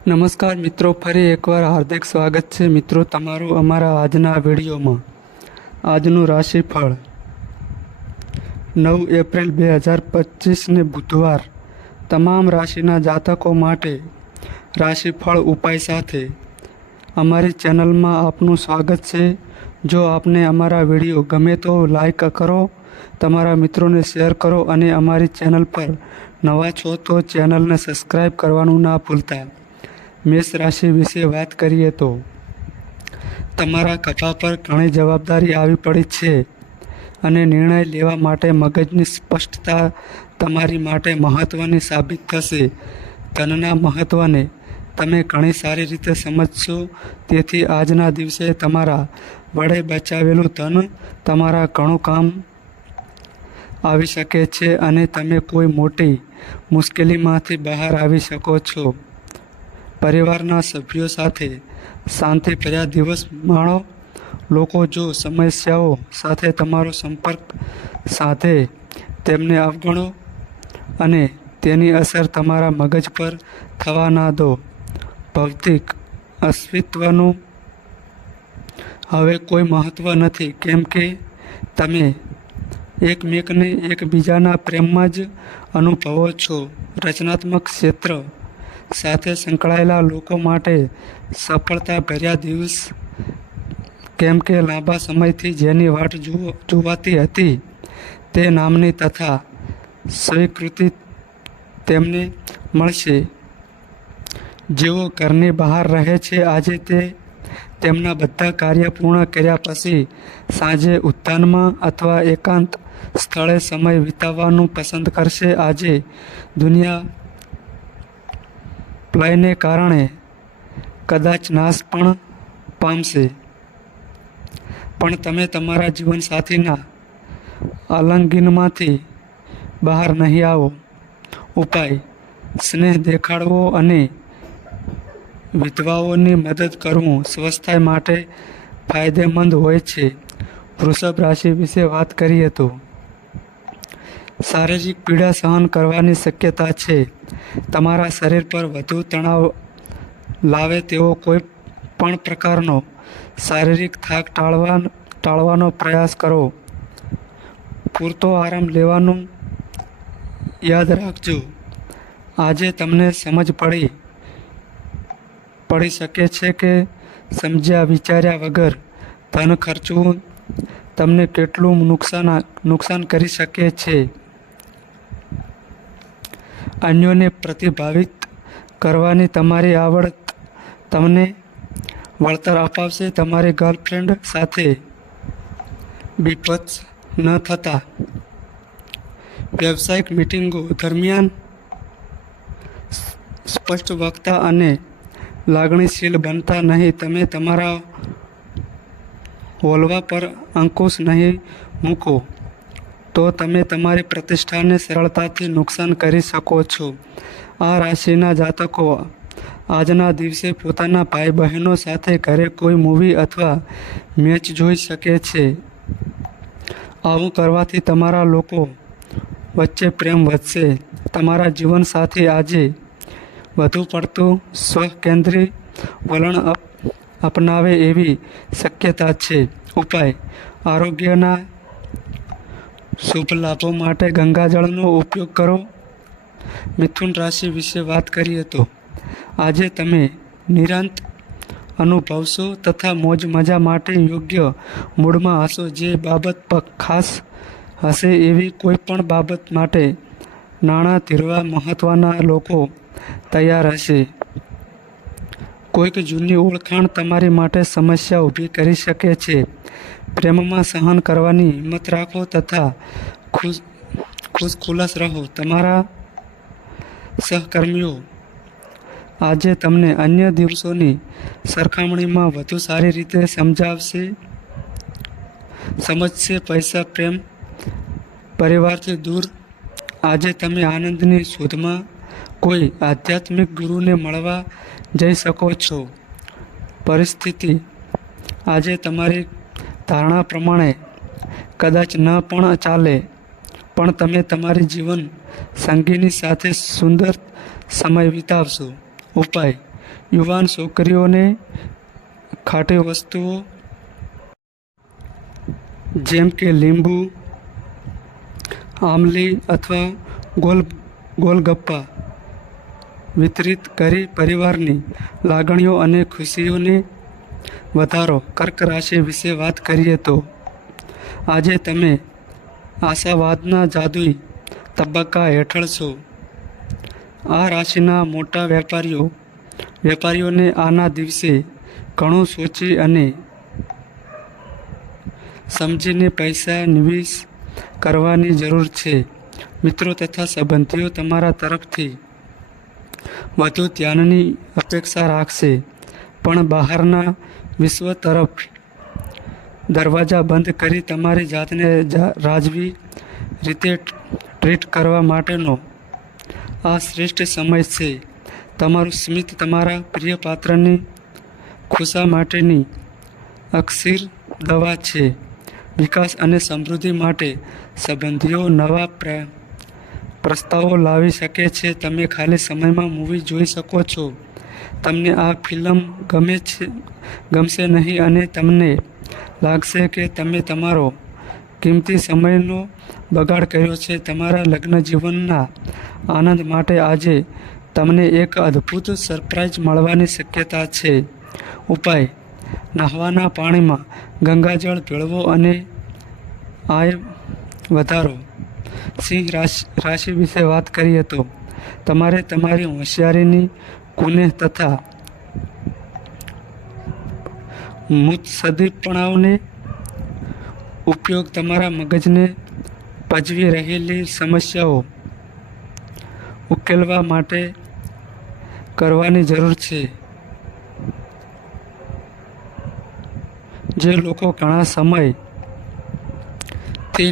નમસ્કાર મિત્રો, ફરી એકવાર હાર્દિક સ્વાગત છે મિત્રો તમારું અમારા આજના વિડીયોમાં. આજનું રાશિફળ નવ એપ્રિલ બે હજાર પચીસને બુધવાર. તમામ રાશિના જાતકો માટે રાશિફળ ઉપાય સાથે અમારી ચેનલમાં આપનું સ્વાગત છે. જો આપને અમારા વીડિયો ગમે તો લાઈક કરો, તમારા મિત્રોને શેર કરો અને અમારી ચેનલ પર નવા છો તો ચેનલને સબસ્ક્રાઈબ કરવાનું ના ભૂલતા. મેષ રાશિ વિશે વાત કરીએ તો તમારા કથા પર ઘણી જવાબદારી આવી પડી છે અને નિર્ણય લેવા માટે મગજની સ્પષ્ટતા તમારી માટે મહત્ત્વની સાબિત થશે. ધનના મહત્ત્વને તમે ઘણી સારી રીતે સમજશો. તેથી આજના દિવસે તમારા વડે બચાવેલું ધન તમારા ઘણું કામ આવી શકે છે અને તમે કોઈ મોટી મુશ્કેલીમાંથી બહાર આવી શકો છો. પરિવારના સભ્યો સાથે શાંતિભર્યા દિવસ માણો. લોકો જો સમસ્યાઓ સાથે તમારો સંપર્ક સાધે, તેમને અવગણો અને તેની અસર તમારા મગજ પર થવા ના દો. ભૌતિક અસ્તિત્વનું હવે કોઈ મહત્ત્વ નથી, કેમ કે તમે એકમેકને એકબીજાના પ્રેમમાં જ અનુભવો છો. રચનાત્મક ક્ષેત્ર સાથે સંકળાયેલા લોકો માટે સફળતા ભર્યા દિવસ કેમ કે લાંબા સમયથી જેની વાટ જોવાતી હતી તે નામની તથા સ્વીકૃતિ તેમને મળશે. જેઓ ઘરની બહાર રહે છે, આજે તે તેમના બધા કાર્ય પૂર્ણ કર્યા પછી સાંજે ઉત્થાનમાં અથવા એકાંત સ્થળે સમય વિતાવવાનું પસંદ કરશે. આજે દુનિયા પ્લયને કારણે કદાચ નાશ પણ પામશે. પણ તમે તમારા જીવનસાથીના આલંગીનમાંથી બહાર નહીં આવો. ઉપાય, સ્નેહ દેખાડવો અને વિધવાઓની મદદ કરવું સ્વસ્થતા માટે ફાયદેમંદ હોય છે. વૃષભ રાશિ વિશે વાત કરીએ તો શારીરિક પીડા સહન કરવાની શક્યતા છે. તમારા શરીર પર વધુ તણાવ લાવે તેવો કોઈ પણ પ્રકારનો શારીરિક થાક ટાળવા ટાળવાનો પ્રયાસ કરો. પૂરતો આરામ લેવાનું યાદ રાખજો. આજે તમને સમજ પડી પડી શકે છે કે સમજ્યા વિચાર્યા વગર ધન ખર્ચવું તમને કેટલું નુકસાન નુકસાન કરી શકે છે. અન્યોને પ્રતિભાવિત કરવાની તમારી આવડત તમને વળતર અપાવશે. તમારી ગર્લફ્રેન્ડ સાથે વિપક્ષ ન થતા. વ્યવસાયિક મિટિંગો દરમિયાન સ્પષ્ટ વક્તા અને લાગણીશીલ બનતા નહીં. તમે તમારા બોલવા પર અંકુશ નહીં મૂકો. તો તમે તમારી પ્રતિષ્ઠાને સરળતાથી નુકસાન કરી શકો છો. આ રાશિના જાતકો આજના દિવસે પોતાના ભાઈ બહેનો સાથે ઘરે કોઈ મૂવી અથવા મેચ જોઈ શકે છે. આવું કરવાથી તમારા લોકો વચ્ચે પ્રેમ વધશે. તમારા જીવનસાથી આજે વધુ પડતું સ્વકેન્દ્રી વલણ અપ, અપનાવે એવી શક્યતા છે. ઉપાય, આરોગ્યના શુભ લાભો માટે ગંગાજળનો ઉપયોગ કરો. મિથુન રાશિ વિશે વાત કરીએ તો આજે તમે નિરાંત અનુભવશો તથા મોજ મજા માટે યોગ્ય મૂડમાં હશો. જે બાબત પર ખાસ હશે એવી કોઈ પણ બાબત માટે નાણાં ધીરવા મહત્ત્વના લોકો તૈયાર હશે. કોઈક જૂની ઓળખાણ તમારી માટે સમસ્યા ઊભી કરી શકે છે. પ્રેમમાં સહન કરવાની હિંમત રાખો તથા ખુશ ખુશખુલાસ રહો. તમારા સહકર્મીઓ આજે તમને અન્ય દિવસોની સરખામણીમાં વધુ સારી રીતે સમજાવશે, સમજશે. પૈસા, પ્રેમ, પરિવારથી દૂર. આજે તમે આનંદની શોધમાં કોઈ આધ્યાત્મિક ગુરુને મળવા જઈ શકો છો. પરિસ્થિતિ આજે તમારી ધારણા પ્રમાણે કદાચ ન પણ ચાલે, પણ તમે તમારી જીવન સંગીની સાથે સુંદર સમય વિતાવશો. ઉપાય, યુવાન છોકરીઓને ખાટી વસ્તુઓ જેમ કે લીંબુ, આમલી અથવા ગોલ, ગોલગપ્પા વિતરિત કરી પરિવારની લાગણીઓ અને ખુશીઓને વધારો કર્ક રાશિ વિશે વાત કરીએ તો આજે તમે આશાવાદના જાદુઈ તબક્કા હેઠળ છો. આ રાશિના મોટા વેપારીઓ, વેપારીઓને આના દિવસે ઘણું સોચી અને સમજીને પૈસા નિવેશ કરવાની જરૂર છે. મિત્રો તથા સંબંધીઓ તમારા તરફથી વધુ ધ્યાનની અપેક્ષા રાખશે. પણ બહારના વિશ્વ તરફ દરવાજા બંધ કરી તમારી જાતને રાજવી રીતે ટ્રીટ કરવા માટેનો આ શ્રેષ્ઠ સમય છે. તમારું સ્મિત તમારા પ્રિય પાત્રની ખુશા માટેની અક્ષીર દવા છે. વિકાસ અને સમૃદ્ધિ માટે સંબંધીઓ નવા પ્ર- પ્રસ્તાવો લાવી શકે છે. તમે ખાલી સમયમાં મૂવી જોઈ શકો છો. તમને આ ફિલ્મ ગમે છે, ગમશે નહીં અને તમને લાગશે કે તમે તમારો કિંમતી સમયનો બગાડ કર્યો છે. તમારા લગ્ન જીવનના આનંદ માટે આજે તમને એક અદ્ભુત સરપ્રાઈઝ મળવાની શક્યતા છે. ઉપાય, નહાવાના પાણીમાં ગંગાજળ ભેળવો અને આય વધારો. સિંહ રાશિ રાશિ વિશે વાત કરીએ તો, તમારે તમારી હોશિયારીની કુનેહ તથા મુત્સદીપણાઓને ઉપયોગ તમારા મગજને પજવી રહેલી સમસ્યાઓ ઉકેલવા માટે કરવાની જરૂર છે. જે લોકો ઘણા સમયથી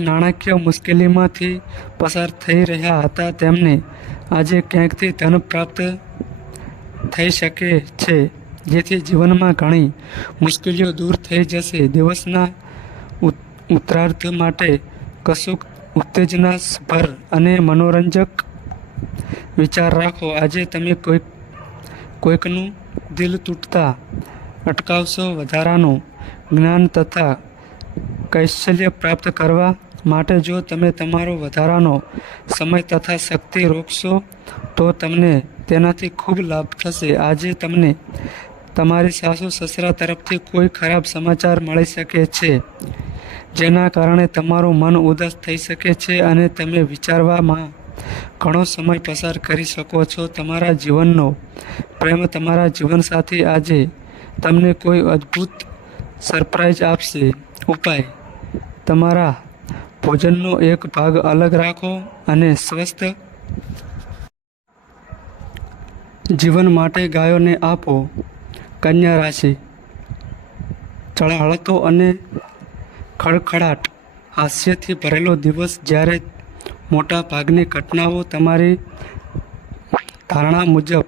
નાણાકીય મુશ્કેલીમાંથી પસાર થઈ રહ્યા હતા, તેમને આજે ક્યાંકથી ધન પ્રાપ્ત થઈ શકે છે, જેથી જીવનમાં ઘણી મુશ્કેલીઓ દૂર થઈ જશે. દિવસના ઉત- ઉત્તરાર્ધ માટે કશુંક ઉત્તેજનાસભર અને મનોરંજક વિચાર રાખો. આજે તમે કોઈક, કોઈકનું દિલ તૂટતા અટકાવશો. વધારાનું જ્ઞાન તથા કૌશલ્ય પ્રાપ્ત કરવા માટે જો તમે તમારો વધારાનો સમય તથા શક્તિ રોકશો, તો તમને તેનાથી ખૂબ લાભ થશે. આજે તમને તમારી સાસુ સસરા તરફથી કોઈ ખરાબ સમાચાર મળી શકે છે, જેના કારણે તમારું મન ઉદાસ થઈ શકે છે અને તમે વિચારવામાં ઘણો સમય પસાર કરી શકો છો. તમારા જીવનનો પ્રેમ તમારા જીવનસાથી આજે તમને કોઈ અદ્ભુત સરપ્રાઈઝ આપશે. ઉપાય, તમારા ભોજનનો એક ભાગ અલગ રાખો અને સ્વસ્થ જીવન માટે ગાયોને આપો કન્યા રાશિ. ચળહળતો અને ખડખડાટ હાસ્યથી ભરેલો દિવસ જ્યારે મોટા ભાગની ઘટનાઓ તમારી ધારણા મુજબ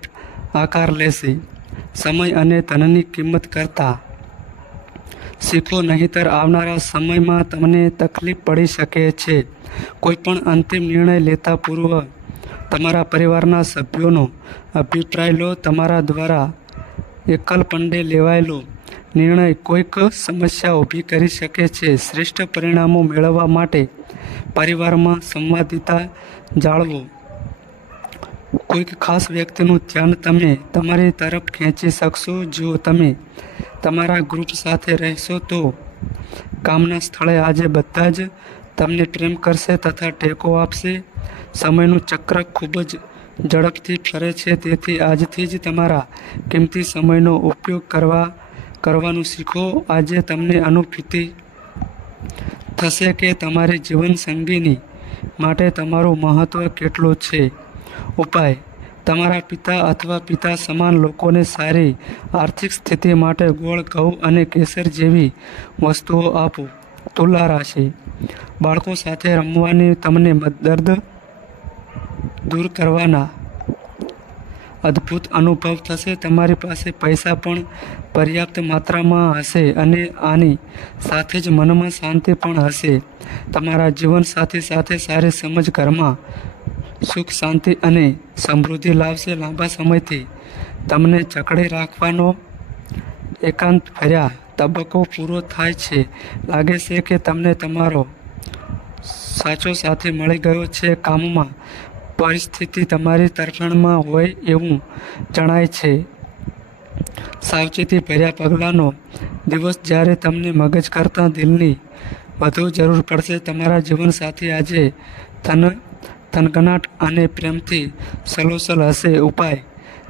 આકાર લેશે. સમય અને ધનની કિંમત કરતાં શીખો નહીંતર આવનારા સમયમાં તમને તકલીફ પડી શકે છે. કોઈપણ અંતિમ નિર્ણય લેતા પૂર્વ તમારા પરિવારના સભ્યોનો અભિપ્રાય લો, તમારા દ્વારા એકલ પંડે લેવાયેલો નિર્ણય કોઈક સમસ્યા ઊભી કરી શકે છે. શ્રેષ્ઠ પરિણામો મેળવવા માટે પરિવારમાં સંવાદિતા જાળવો. કોઈક ખાસ વ્યક્તિનું ધ્યાન તમે તમારી તરફ ખેંચી શકશો. જો તમે તમારા ગ્રુપ સાથે રહેશો તો કામના સ્થળે આજે બધા જ તમને પ્રેમ કરશે તથા ટેકો આપશે. સમયનું ચક્ર ખૂબ જ ઝડપથી ફરે છે. તેથી આજથી જ તમારા કિંમતી સમયનો ઉપયોગ કરવા, કરવાનું શીખો. આજે તમને અનુભૂતિ થશે કે તમારી જીવન સંગીની માટે તમારું મહત્ત્વ કેટલું છે. ઉપાય, તમારા પિતા અથવા પિતા સમાન લોકોને સારી આર્થિક સ્થિતિ માટે ગોળ ઘઉં અને કેસર જેવી વસ્તુઓ આપો. તુલા રાશિ. બાળકો સાથે રમવાની તમને દર્દ દૂર કરવાના અદ્ભુત અનુભવ થશે. તમારી પાસે પૈસા પણ પર્યાપ્ત માત્રામાં હશે અને આની સાથે જ મનમાં શાંતિ પણ હશે. તમારા જીવન સાથે સાથે સારી સમજ, ઘરમાં સુખ, શાંતિ અને સમૃદ્ધિ લાવશે. લાંબા સમયથી તમને જકડી રાખવાનો એકાંત ભર્યા તબક્કો પૂરો થાય છે. લાગે છે કે તમને તમારો સાચો સાથી મળી ગયો છે કામમાં. પરિસ્થિતિ તમારી તરફેણમાં હોય એવું જણાય છે. સાવચેતી ભર્યા પગલાંનો દિવસ જ્યારે તમને મગજ કરતાં દિલની વધુ જરૂર પડશે, તમારા જીવનસાથી આજે તન તનગનાટ અને પ્રેમથી સલોસલ હશે. ઉપાય,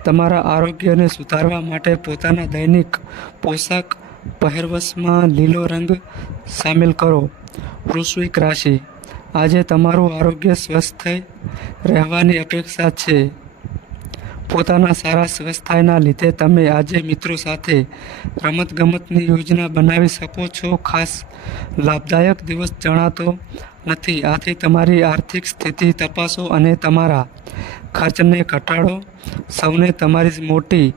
તમારા આરોગ્યને સુધારવા માટે પોતાના દૈનિક પોશાક પહેરવશમાં લીલો રંગ સામેલ કરો. વૃશ્વિક રાશિ. આજે તમારું આરોગ્ય સ્વસ્થ રહેવાની અપેક્ષા છે. પોતાના સારા સ્વસ્થતાના લીધે તમે આજે મિત્રો સાથે રમતગમતની યોજના બનાવી શકો છો. ખાસ લાભદાયક દિવસ જણાતો નથી. આથી તમારી આર્થિક સ્થિતિ તપાસો અને તમારા ખર્ચને ઘટાડો. સૌને તમારી મોટી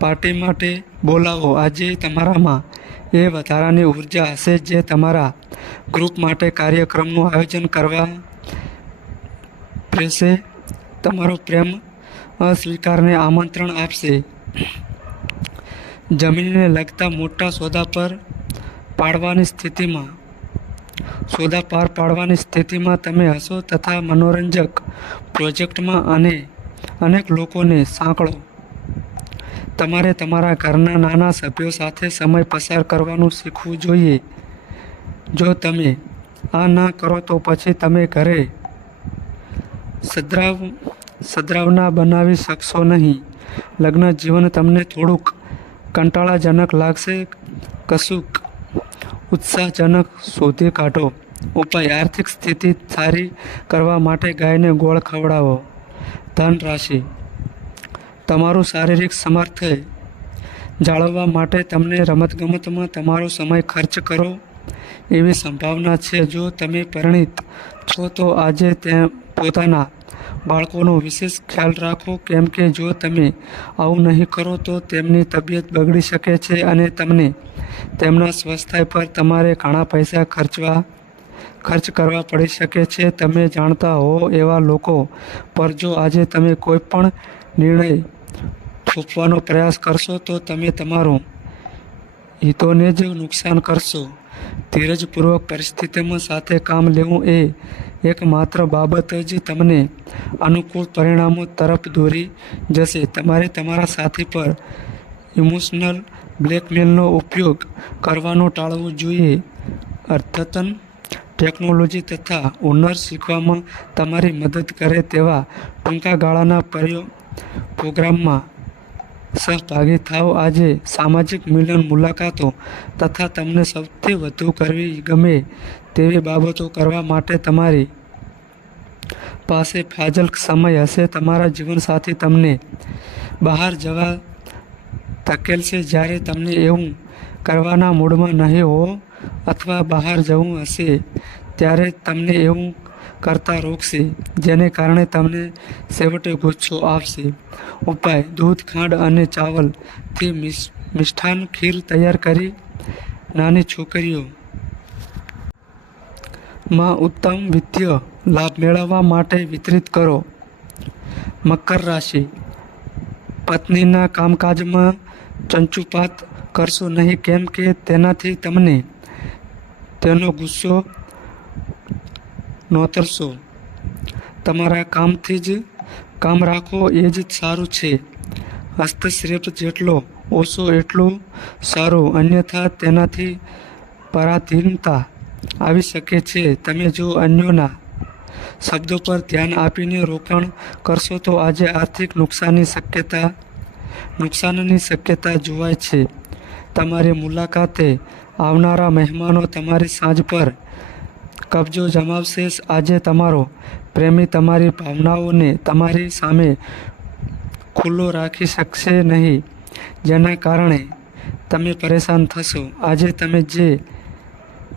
પાર્ટી માટે બોલાવો. આજે તમારામાં એ વધારાની ઊર્જા હશે જે તમારા ગ્રુપ માટે કાર્યક્રમનું આયોજન કરવા રહેશે. તમારો પ્રેમ અસ્વીકારને આમંત્રણ આપશે. જમીનને લગતા મોટા સોદા પર પાડવાની સ્થિતિમાં, સોદા પાર પાડવાની સ્થિતિમાં તમે હશો તથા મનોરંજક પ્રોજેક્ટમાં અને અનેક લોકોને સાંકળો. તમારે તમારા ઘરના નાના સભ્યો સાથે સમય પસાર કરવાનું શીખવું જોઈએ. જો તમે આ ના કરો તો પછી તમે ઘરે સદ્રાવ, સદ્રાવના બનાવી શકશો નહીં. લગ્ન જીવન તમને થોડુંક કંટાળાજનક લાગશે. કશુંક ઉત્સાહજનક શોધી કાઢો. ઉપાય, આર્થિક સ્થિતિ સારી કરવા માટે ગાયને ગોળ ખવડાવો. ધન રાશિ તમારું શારીરિક સમર્થય જાળવવા માટે તમને રમતગમતમાં તમારો સમય ખર્ચ કરો એવી સંભાવના છે. જો તમે પરિણિત છો તો આજે તે પોતાના બાળકોનો વિશેષ ખ્યાલ રાખો. કેમ કે જો તમે આવું નહીં કરો તો તેમની તબિયત બગડી શકે છે અને તમને તેમના સ્વાસ્થ્ય પર તમારે ઘણા પૈસા ખર્ચવા, ખર્ચ કરવા પડી શકે છે. તમે જાણતા હો એવા લોકો પર જો આજે તમે કોઈ પણ નિર્ણય થોપવાનો પ્રયાસ કરશો તો તમે તમારું હિતોને જ નુકસાન કરશો. ધીરજપૂર્વક પરિસ્થિતિમાં સાથે કામ લેવું એ એકમાત્ર બાબત જ તમને અનુકૂળ પરિણામો તરફ દોરી જશે. તમારે તમારા સાથી પર ઇમોશનલ બ્લેકમેલનો ઉપયોગ કરવાનું ટાળવું જોઈએ. અર્થતન ટેકનોલોજી તથા હુનર શીખવામાં તમારી મદદ કરે તેવા ટૂંકા ગાળાના પર્યો પ્રોગ્રામમાં સહભાગી થાઓ આજે સામાજિક મિલન મુલાકાતો તથા તમને સૌથી વધુ કરવી ગમે તેવી બાબતો કરવા માટે તમારી પાસે ફાજલ સમય હશે. તમારા જીવનસાથી તમને બહાર જવા ધકેલશે જ્યારે તમને એવું કરવાના મૂડમાં નહીં હો અથવા બહાર જવું હશે ત્યારે તમને એવું કરતા રોકશે, જેને કારણે તમને છેવટે ગુસ્સો આવશે. ઉપાય, દૂધ, ખાંડ અને ચાવલથી મિષ્ઠાન ખીર તૈયાર કરી નાની છોકરીઓ માં ઉત્તમ વિદ્ય લાભ મેળવવા માટે વિતરિત કરો. મકર રાશિ. પત્નીના કામકાજમાં ચંચુપાત કરશો નહીં, કેમ કે તેનાથી તમને તેનો ગુસ્સો નોતરશો તમારા કામથી જ કામ રાખો, એ જ સારું છે. હસ્તક્ષેપ જેટલો ઓછો, એટલું સારું. અન્યથા તેનાથી પરાધીનતા આવી શકે છે. તમે જો અન્યોના શબ્દો પર ધ્યાન આપીને રોકાણ કરશો, તો આજે આર્થિક નુકસાનની શક્યતા નુકસાનની શક્યતા જોવાય છે. તમારી મુલાકાતે આવનારા મહેમાનો તમારી સાંજ પર કબજો જમાવશે આજે તમારો પ્રેમી તમારી ભાવનાઓને તમારી સામે ખુલ્લો રાખી શકશે નહીં. જેના કારણે તમે પરેશાન થશો. આજે તમે જે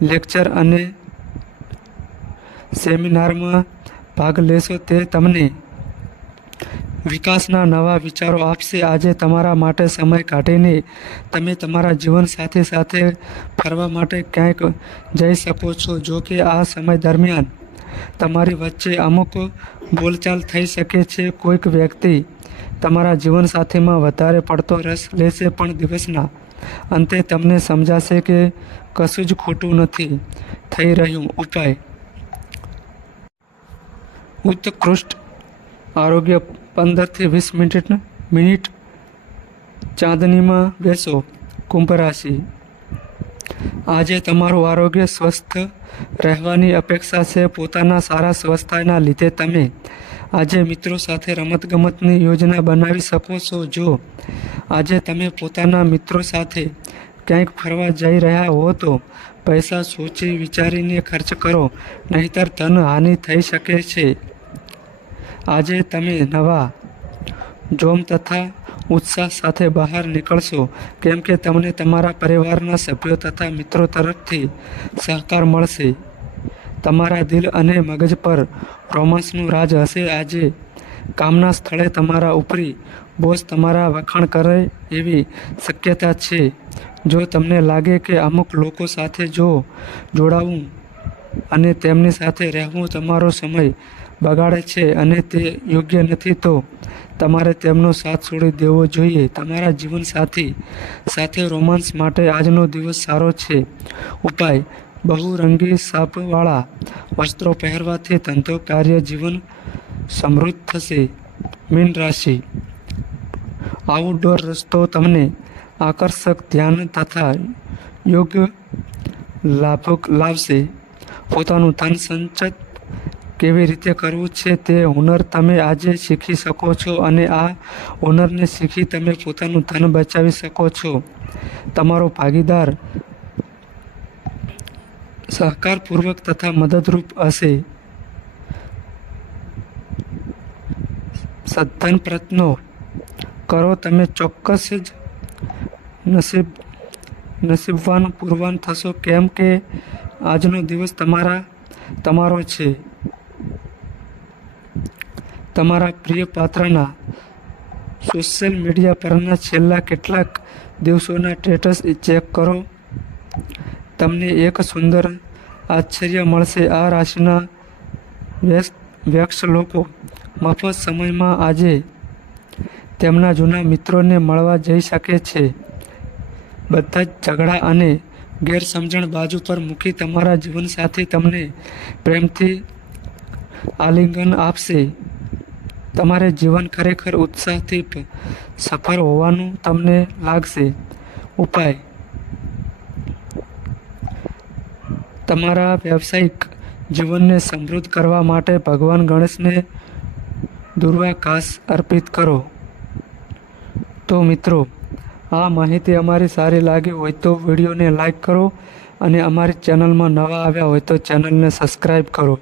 લેક્ચર અને સેમિનારમાં ભાગ લેશો તે તમને વિકાસના નવા વિચારો આપશે. આજે તમારા માટે સમય કાઢીને તમે તમારા જીવન સાથે સાથે ફરવા માટે ક્યાંક જઈ શકો છો. જો કે આ સમય દરમિયાન તમારી વચ્ચે અમુક બોલચાલ થઈ શકે છે. કોઈક વ્યક્તિ તમારા જીવનસાથીમાં વધારે પડતો રસ લેશે પણ દિવસના અંતે તમને સમજાશે કે કશું જ ખોટું નથી થઈ રહ્યું. ઉપાય. ઉત્કૃષ્ટ આરોગ્ય પંદરથી વીસ મિનિટ મિનિટ ચાંદનીમાં બેસો કુંભ રાશિ આજે તમારું આરોગ્ય સ્વસ્થ રહેવાની અપેક્ષા છે. પોતાના સારા સ્વાસ્થ્યના લીધે તમે આજે મિત્રો સાથે રમતગમતની યોજના બનાવી શકો છો. જો આજે તમે પોતાના મિત્રો સાથે ક્યાંક ફરવા જઈ રહ્યા હો, તો પૈસા સોચી વિચારીને ખર્ચ કરો. નહીતર ધન હાનિ થઈ શકે છે. આજે તમે નવા જોમ તથા ઉત્સાહ સાથે બહાર નીકળશો, કેમ કે તમને તમારા પરિવારના સભ્યો તથા મિત્રો તરફથી સહકાર મળશે. તમારા દિલ અને મગજ પર રોમાંસનું રાજ હશે. આજે કામના સ્થળે તમારા ઉપરી બોસ તમારા વખાણ કરે એવી શક્યતા છે. જો તમને લાગે કે અમુક લોકો સાથે જો જોડાવું અને તેમની સાથે રહેવું તમારો સમય બગાડે છે અને તે યોગ્ય નથી તો તમારે તેમનો સાથ છોડી દેવો જોઈએ. તમારા જીવનસાથી સાથે રોમાન્સ માટે આજનો દિવસ સારો છે. ઉપાય, બહુરંગી સાપવાળા વસ્ત્રો પહેરવાથી ધંધો કાર્ય જીવન સમૃદ્ધ થશે. મીન રાશિ આઉટડોર રસ્તો તમને આકર્ષક ધ્યાન તથા યોગ્ય લાભ લાવશે. પોતાનું ધન સંચત કેવી રીતે કરવું છે તે હુનર તમે આજે શીખી શકો છો અને આ હુનરને શીખી તમે પોતાનું ધન બચાવી શકો છો. તમારો ભાગીદાર સહકારપૂર્વક તથા મદદરૂપ હશે. સદ્ધન પ્રયત્નો કરો તમે ચોક્કસ જ નસીબ નસીબવાન પૂરવાન થશો. કેમ કે આજનો દિવસ તમારા તમારો છે. તમારા પ્રિય પાત્રના સોશિયલ મીડિયા પરના છેલ્લા કેટલાક દિવસોના સ્ટેટસ ચેક કરો. તમને એક સુંદર આશ્ચર્ય મળશે. આ રાશિના વ્યક્ષ લોકો મફત સમયમાં આજે તેમના જૂના મિત્રોને મળવા જઈ શકે છે. બધા જ ઝઘડા અને ગેરસમજણ બાજુ પર મૂકી તમારા જીવનસાથી તમને પ્રેમથી આલિંગન આપશે. તમારે જીવન ખરેખર ઉત્સાહથી સફળ હોવાનું તમને લાગશે. ઉપાય. તમારા વ્યવસાયિક જીવનને સમૃદ્ધ કરવા માટે ભગવાન ગણેશને દુર્વા ઘાસ અર્પિત કરો. તો મિત્રો, આ માહિતી અમારી સારી લાગી હોય તો વિડીયોને લાઈક કરો અને અમારી ચેનલમાં નવા આવ્યા હોય તો ચેનલને સબસ્ક્રાઈબ કરો.